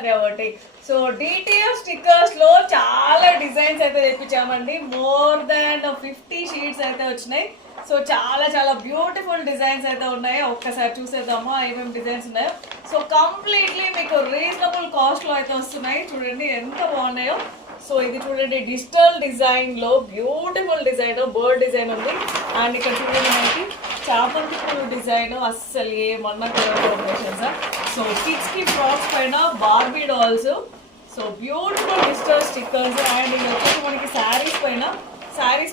అదే ఒకటి. So DTF stickers లో చాలా డిజైన్స్ అయితే తెప్పించామండి. మోర్ దాన్ 50 షీట్స్ అయితే వచ్చినాయి. సో చాలా చాలా బ్యూటిఫుల్ డిజైన్స్ అయితే ఉన్నాయి. ఒక్కసారి చూసేద్దాము ఏమేమి డిజైన్స్ ఉన్నాయో. సో కంప్లీట్లీ మీకు రీజనబుల్ కాస్ట్ లో అయితే వస్తున్నాయి. చూడండి ఎంత బాగున్నాయో. సో ఇది చూడండి డిజిటల్ డిజైన్ లో బ్యూటిఫుల్ డిజైన్, బర్డ్ డిజైన్ ఉంది. అండ్ ఇక్కడ చూడండి మనకి చామంతి పూలు డిజైన్, అస్సలు ఏమన్నా కలర్ కాంబినేషన్స్. సో కిడ్స్ కి ఫ్రాక్స్ పైన Barbie dolls. So beautiful digital stickers. And ఇది వచ్చేసి మనకి శారీస్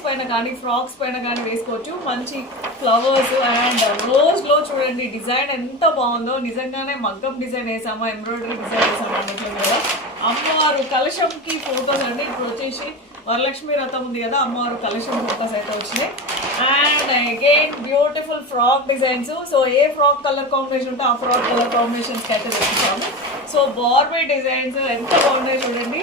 పైన కానీ ఫ్రాక్స్ పైన కానీ వేసుకోవచ్చు. మంచి ఫ్లవర్స్ అండ్ రోజ్ లో చూడండి డిజైన్ ఎంత బాగుందో. నిజంగానే మగ్గం డిజైన్ వేసామా, ఎంబ్రాయిడరీ డిజైన్ వేసామా అన్నట్లు కదా. అమ్మవారు కలశంకి ఫోటోస్ అండి. ఇప్పుడు వచ్చేసి వరలక్ష్మి రథం ఉంది కదా, అమ్మవారు కలశం ఫోటోస్ అయితే వచ్చినాయి. And again beautiful frock designs. So A frock colour combination ఉంటే ఆ ఫ్రాక్ కలర్ కాంబినేషన్స్కి అయితే తెప్పించాము. సో బార్బీ డిజైన్స్ ఎంత బాగున్నాయి చూడండి.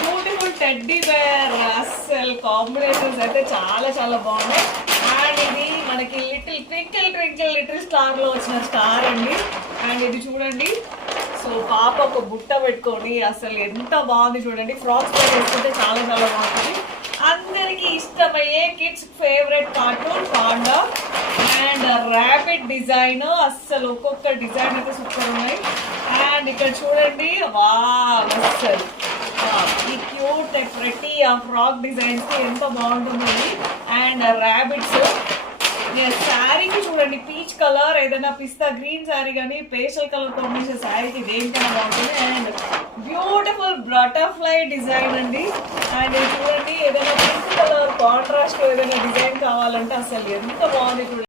బ్యూటిఫుల్ టెడ్డీ బేర్, అస్సలు కాంబినేషన్స్ అయితే చాలా చాలా బాగున్నాయి. అండ్ ఇది మనకి ట్వింకిల్ లిటిల్ స్టార్ లో వచ్చిన స్టార్ అండి. అండ్ ఇది చూడండి. సో పాప ఒక బుట్ట పెట్టుకొని అసలు ఎంత బాగుంది చూడండి. ఫ్రాక్స్ పై వేసుకుంటే చాలా చాలా బాగుంటుంది. అందరికి ఇష్టమయ్యే kids favourite cartoon panda and rapid design. అస్సలు ఒక్కొక్క డిజైన్ అయితే సూపర్ ఉన్నాయి. అండ్ ఇక్కడ చూడండి వా అస్సలు ఈ క్యూట్ ప్రతి ఆ ఫ్రాక్ డిజైన్స్ కి ఎంత బాగుంటుంది. అండ్ ర్యాబిట్స్ శారీకి చూడండి పీచ్ కలర్, ఏదైనా పిస్తా గ్రీన్ శారీ కానీ పేస్టల్ కలర్ కాంబినేషన్ శారీకి దేనికైనా బాగుంటుంది. అండ్ బ్యూటిఫుల్ బటర్ఫ్లై డిజైన్ అండి. అండ్ చూడండి ఏదైనా పింక్ కలర్ కాంట్రాస్ట్ ఏదైనా డిజైన్ కావాలంటే అసలు ఎంత బాగుంది చూడండి.